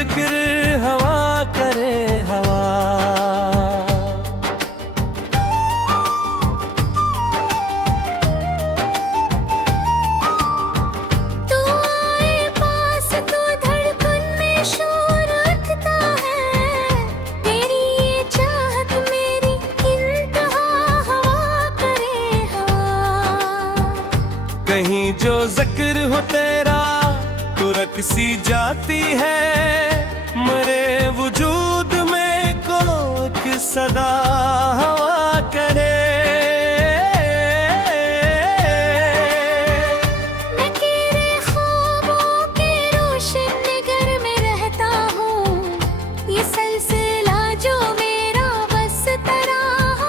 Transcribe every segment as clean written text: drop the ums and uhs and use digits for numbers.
जिक्र हवा करे हवा। कहीं जो जिक्र हो तेरा तो रकसी जाती है, मरे वजूद में कोई सदा हवा करे। मैं तेरे ख्वाबों के रोशन निगर में रहता हूँ, ये सिलसिला जो मेरा बस तरह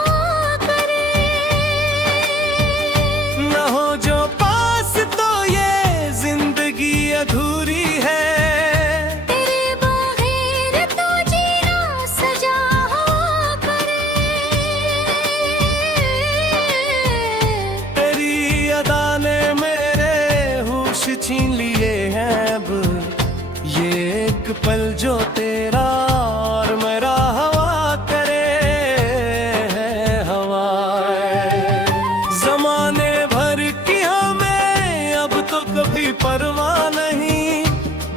करे। न हो जो अधूरी है, तेरे बगैर तो जीना सजा हुआ करे। तेरी अदा ने मेरे होश छीन लिए हैं, अब ये एक पल जो तेरा और मेरा हवा करे है हवा। जमाने भर की हमें अब तो कभी परवाह नहीं,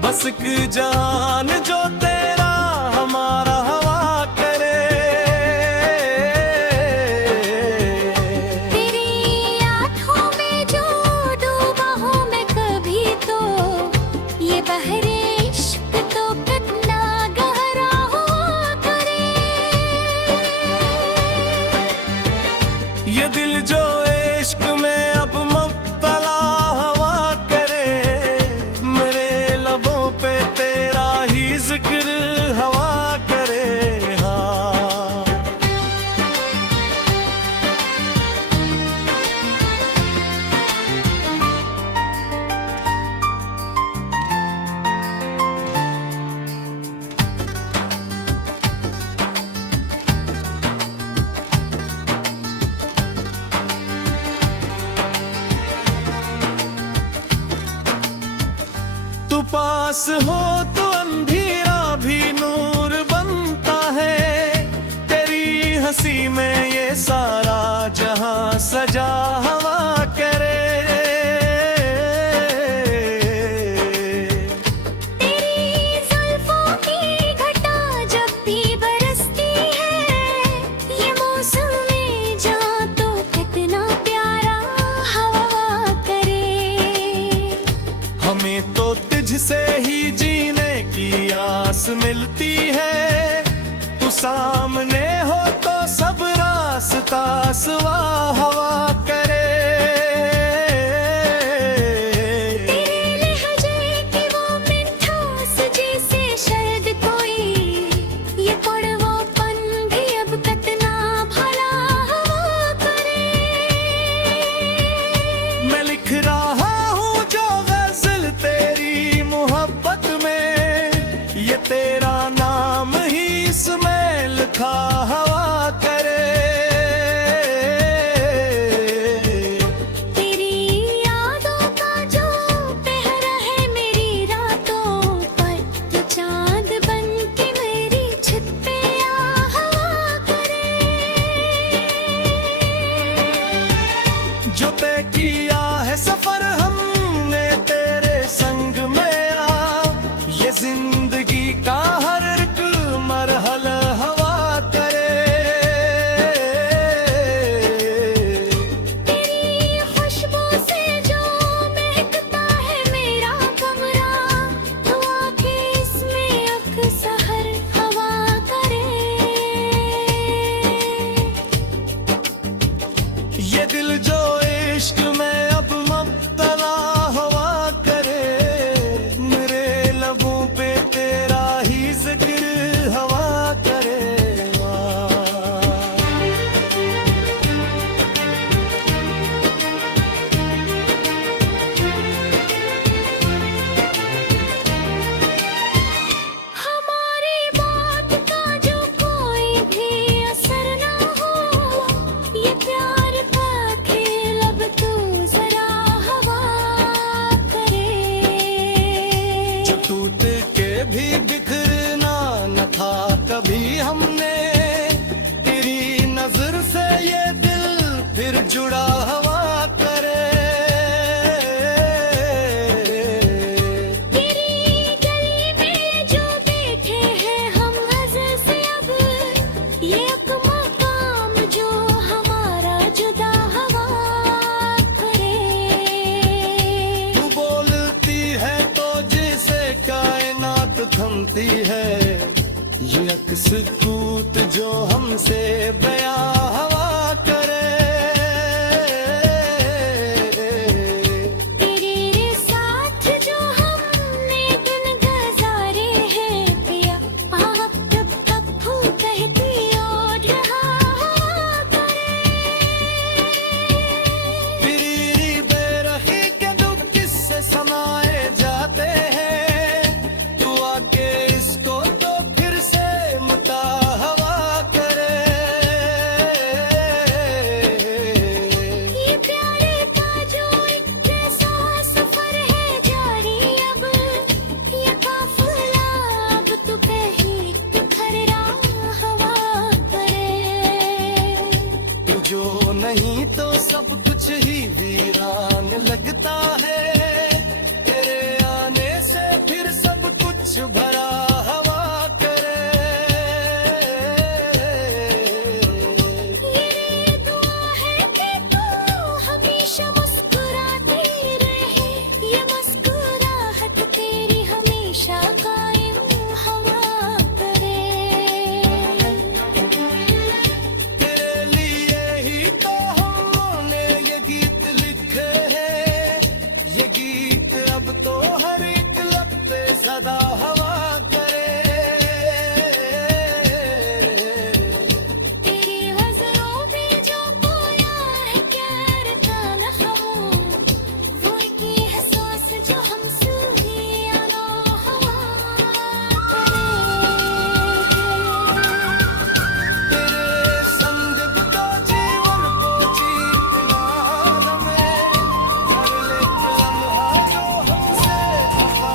बस एक जान जो तेरा हमारा हवा करे। तेरी आँखों में जो डूबा हूँ मैं कभी, तो ये बहरे इश्क तो कितना गहरा हुआ करे। ये दिल जो इश्क में अब मुब्तला हवा करे, मेरे लबों पे तेरा ही जिक्र हवा करे हाँ। तू पास हो तो अंधेरा भी नूर बनता है, तेरी हंसी में ये सारा जहां सजा हवा करे। तेरी जुल्फों की घटा जब भी बरसती है, ये मौसम में जहाँ तो कितना प्यारा हवा करे। हमें तो तुझसे ही जीने की आस मिलती है, तू सामने हो तो सब रास्ता सुवा हवा करे। तेरे लहजे की वो मिठास जैसे शरद कोई, ये कड़वापन भी अब कितना भला हवा करे। मैं लिख रहा हूँ जो गज़ल तेरी मोहब्बत में, ये तेरा नाम ही इसमें लिखा हवा करे। सुकूत जो हमसे बयां हवा करे। तेरे साथ जो हमने दिन गुजारे हैं पिया, आप तब तक हूँ कहती और रहा करे। तेरी बेरखी के दुख किससे समाए जाते हैं, तू आके इसको तो फिर से मता हवा करे। ये प्यारे का जो एक जैसा सफर है जारी, अब ये काफिला अब तो कहीं बिखर रहा हवा करे। तू जो नहीं तो सब कुछ ही वीरान लगता है, तेरे आने से फिर सब कुछ भरा हवा करे। ये दुआ है कि तू हमेशा मुस्कुराती रहे, ये मुस्कुराहट तेरी हमेशा कायम हवा करे। तेरे लिए ही तो हमने ये गीत लिखे हैं, ये गीत अब तो हर एक लब पे सदा हवा करे। तेरी गज़लों में जो खोया है प्यार का लहू, वो एक एहसास जो हमसे आना हवा करे। तेरे संग बिता जीवन को जीतना हमें, हर एक लम्हा जो हमसे खफा।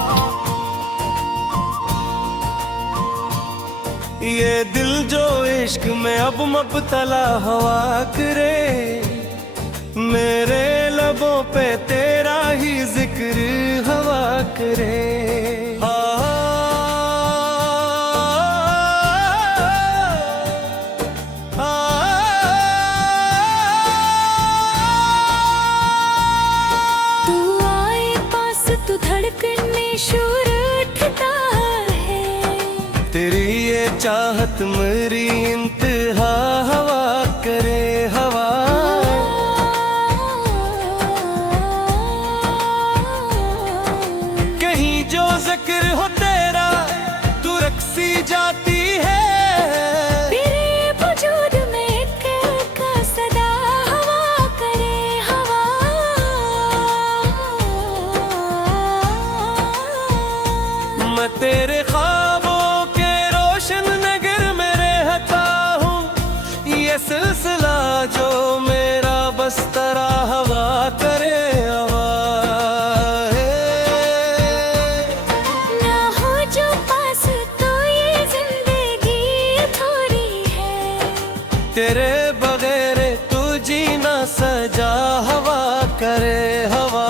ये दिल जो इश्क में अब मबतला हवा करे, मेरे लबों पे तेरा ही जिक्र हवा करे। तू आए पास तो धड़कने शोर उठता है, तेरी ये चाहत मेरी इंतहा हवा करे हवा। कहीं जो जिक्र हो तेरा तू रक्सी जाती है, तेरे वजूद में एक का सदा हवा करे हवा। मैं तेरे ख्वाबों के रोशन नगर में रहता हूँ, ये सिलसिला जो मेरा बस्तरा हवा करे हवा। ना हो जो पास तो ये जिंदगी थोड़ी है, तेरे बगैर तू जीना सजा हवा करे हवा।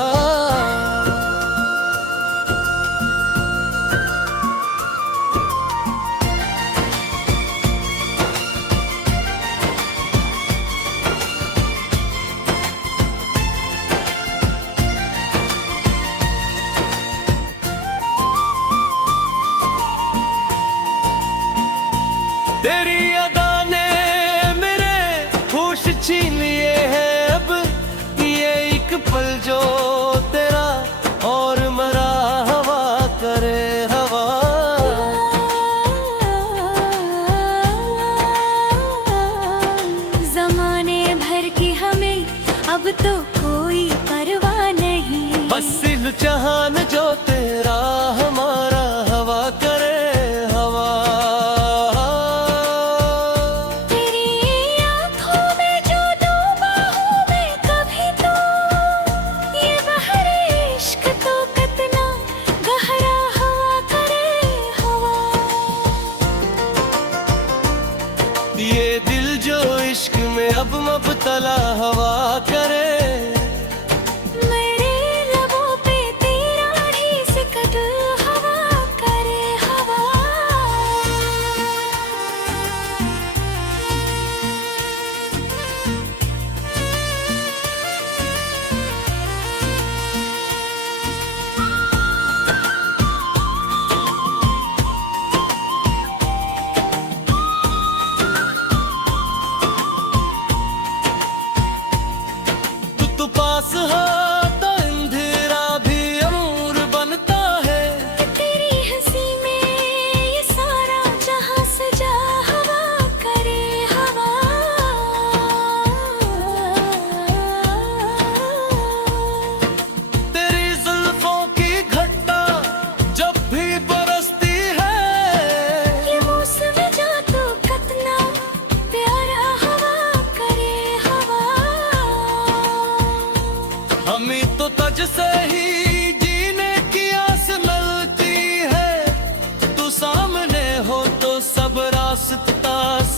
तेरी अदा ने मेरे होश छीन लिए हैं, अब ये एक पल जो तेरा और मरा हवा करे हवा। जमाने भर की हमें अब तो कोई परवाह नहीं, बस दिल जहान जो तेरा हमारा हवा करे हवा।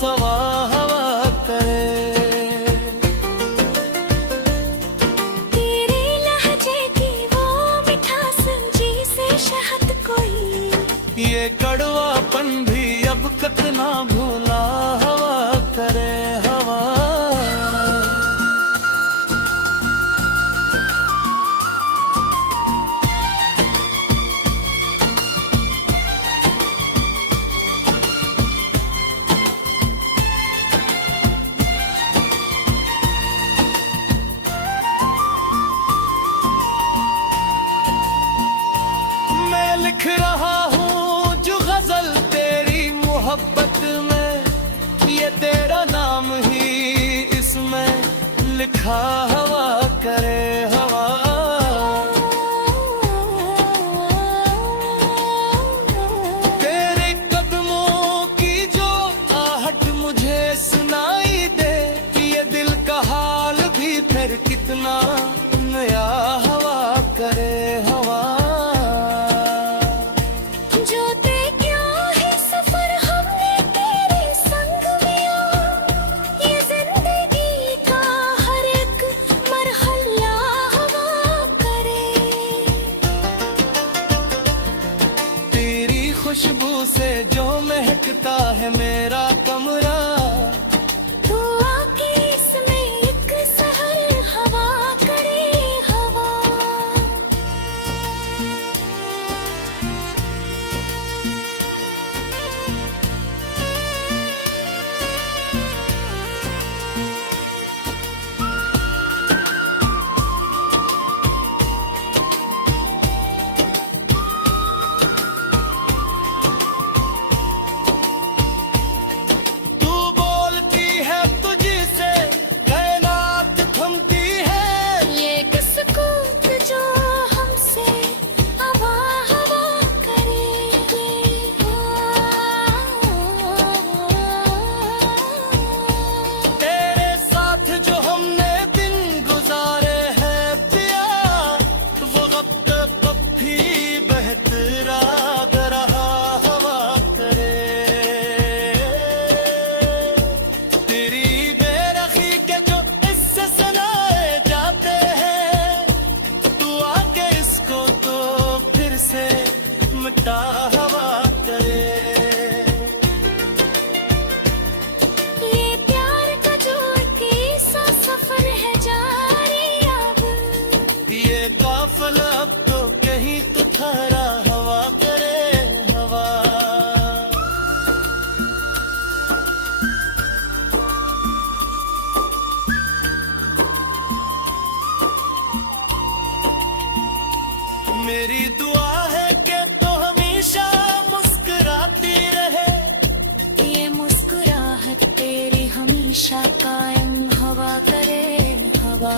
सवा हवा करे। तेरे लहजे की वो मिठास जैसे शहद कोई, ये कड़वापन भी अब कितना भूला हवा करे हवा। मैं लिख रहा हूँ जो गजल तेरी मोहब्बत में, ये तेरा नाम ही इसमें लिखा हवा करे हवा। तेरे कदमों की जो आहट मुझे सुनाई दे, ये दिल का हाल भी फिर कितना नया हवा करे हवा। जोते क्यों है सफर हमने तेरे संग में, ये जिंदगी का हर एक मरहला हवा करे। तेरी खुशबू से जो महकता है मेरा कमरा, तू आके इसमें एक सहर हवा करे हवा। तू बोलती है तुझसे कायनात थमती है, ये कसकूत जो हमसे हवा हवा करेगी। तेरे साथ जो हमने दिन गुजारे हैं पिया, वो वक्त भी बेहतरा रहा हवा करे। तेरी बेरखी के जो इससे सुनाए जाते हैं, तू आके इसको तो फिर से मिटा हवा करे। ये प्यार का जो कैसा सफर है जारी अब, ये काफिला अब तो कहीं तो ठहरा हवा करे हवा। मेरी दुआ है कि तो हमेशा मुस्कुराती रहे, ये मुस्कुराहट तेरी हमेशा कायम हवा करे हवा।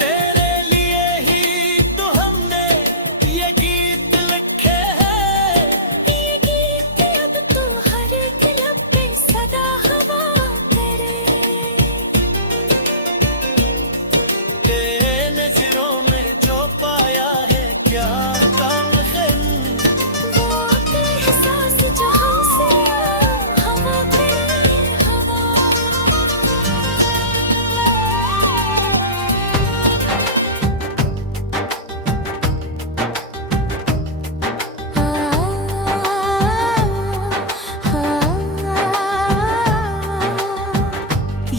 तेरे लिए ही तो हमने ये गीत लिखे हैं, ये गीत अब तो हर दिल पे सदा हवा करे। तेरे नजरों में जो पाया है क्या काम है, वो एहसास जो हमसे हवा करे हवा।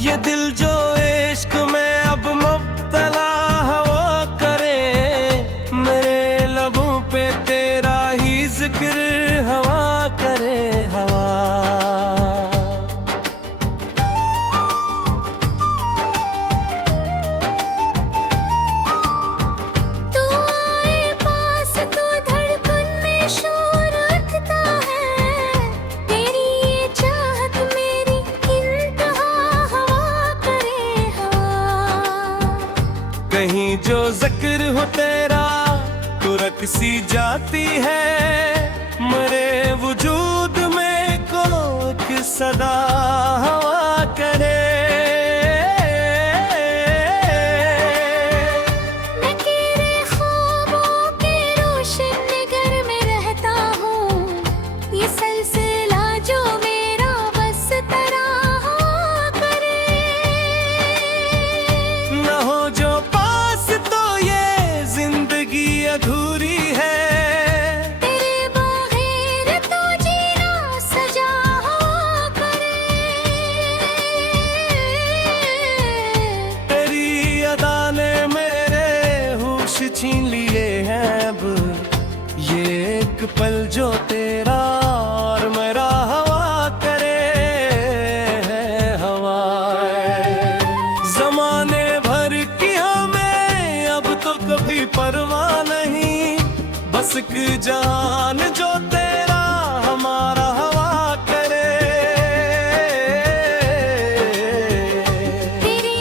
ये दिल जो इश्क में अब मुब्तला हवा करे, मेरे लबों पे तेरा ही जिक्र हवा करे हवा। तू आए पास तो धड़कन में शोर उठता है, तेरी ये चाहत मेरी इंतहा हवा करे हवा। कहीं जो जिक्र हो तेरा तो रकसी जाती है, मरे वजूद में कोक सदा हवा करे। मैं तेरे ख्वाबों के रोशन घर में रह जो तेरा और मेरा हवा करे है हवा। जमाने भर की हमें अब तो कभी परवाह नहीं, बस एक जान जो तेरा हमारा हवा करे। तेरी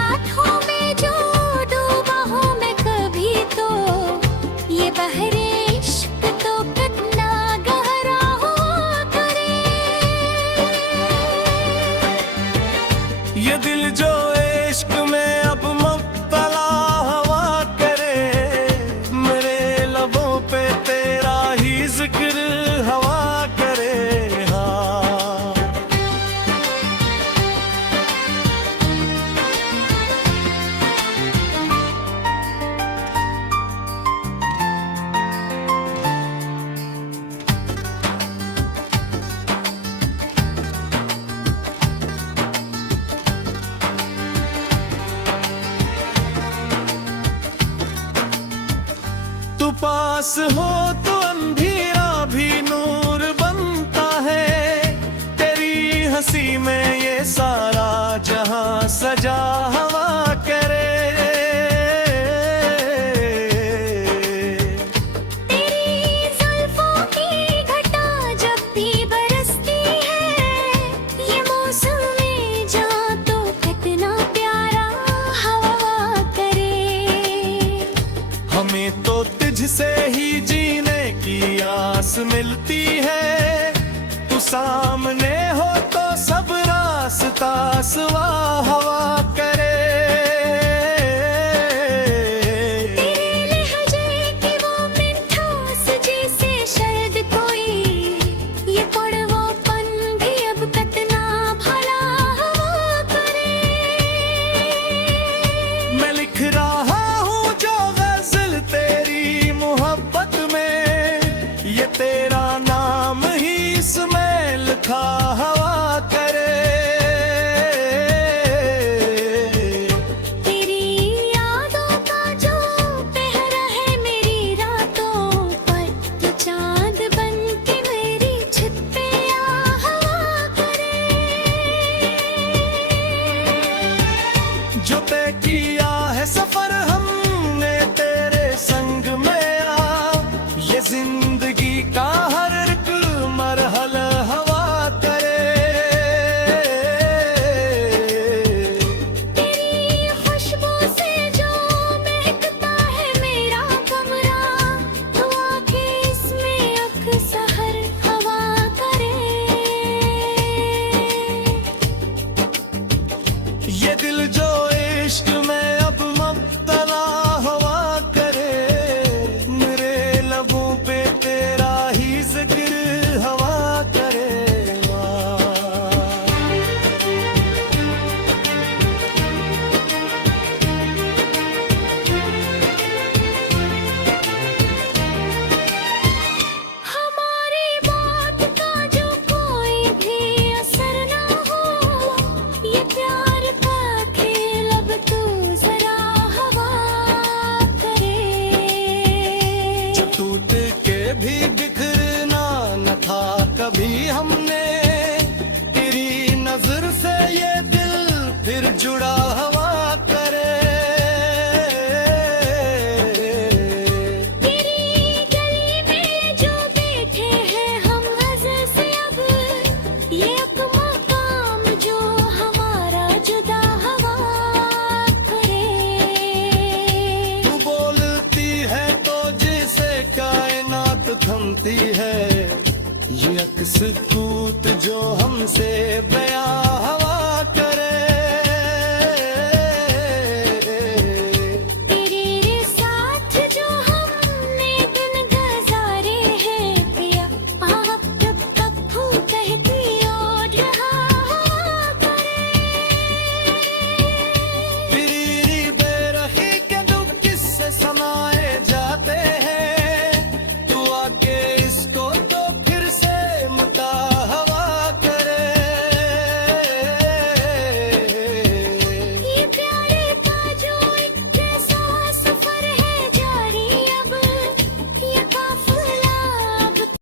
आँखों में जो डूबा हूँ मैं कभी तो, ये बहरे इश्क तो कितना गहरा हुआ करे। ये दिल जो इश्क में अब मुब्तला हवा करे, मेरे लबों पे तेरा ही जिक्र हवा करे। हाँ तू पास हो तो अंधेरा भी नूर बनता है, तेरी हंसी में ये सारा जहां सजा हवा करे। तेरी जुल्फों की घटा जब भी बरसती है, ये मौसम में जहाँ तो कितना प्यारा हवा करे। हमें तो तुझसे ही जीने की आस मिलती है, तू सामने हो तो सब रास्ता सुआ हवा करे। तेरे लहजे की वो मिठास जैसे शायद कोई, ये कड़वापन भी अब कितना भला हवा करे। मैं लिख रहा हूँ जो गजल तेरी मोहब्बत में, ये तेरा नाम ही इसमें लिखा हवा करे। तेरी यादों का जो पहरा है मेरी रातों पर, ये चांद बन के मेरी छत पे आ हवा करे। जो तय किया है सफर हमने तेरे संग में आ, ये जिंदगी का हर एक मरहला हवा करे। तेरी खुशबू से जो महकता है मेरा कमरा, तो आके इसमें अक्सर हवा करे। ये दिल जो इश्क में अब मुब्तला हवा करे, मेरे लबों पे तेरा ही जिक्र हवा करे। हमारी बात का जो कोई भी असर ना हो, ये प्यार का खेल अब तू जरा हवा करे। जो टूट के भी बिखरना न था कभी हमने, तेरी नजर से ये दिल फिर जुड़ा हवा करे। तेरी गली में जो बैठे हैं हम वजह से अब, ये एक मकाम जो हमारा जुदा हवा करे। तू बोलती है तो जिसे कायनात थमती है, ये अक्स कूत जो हमसे बयां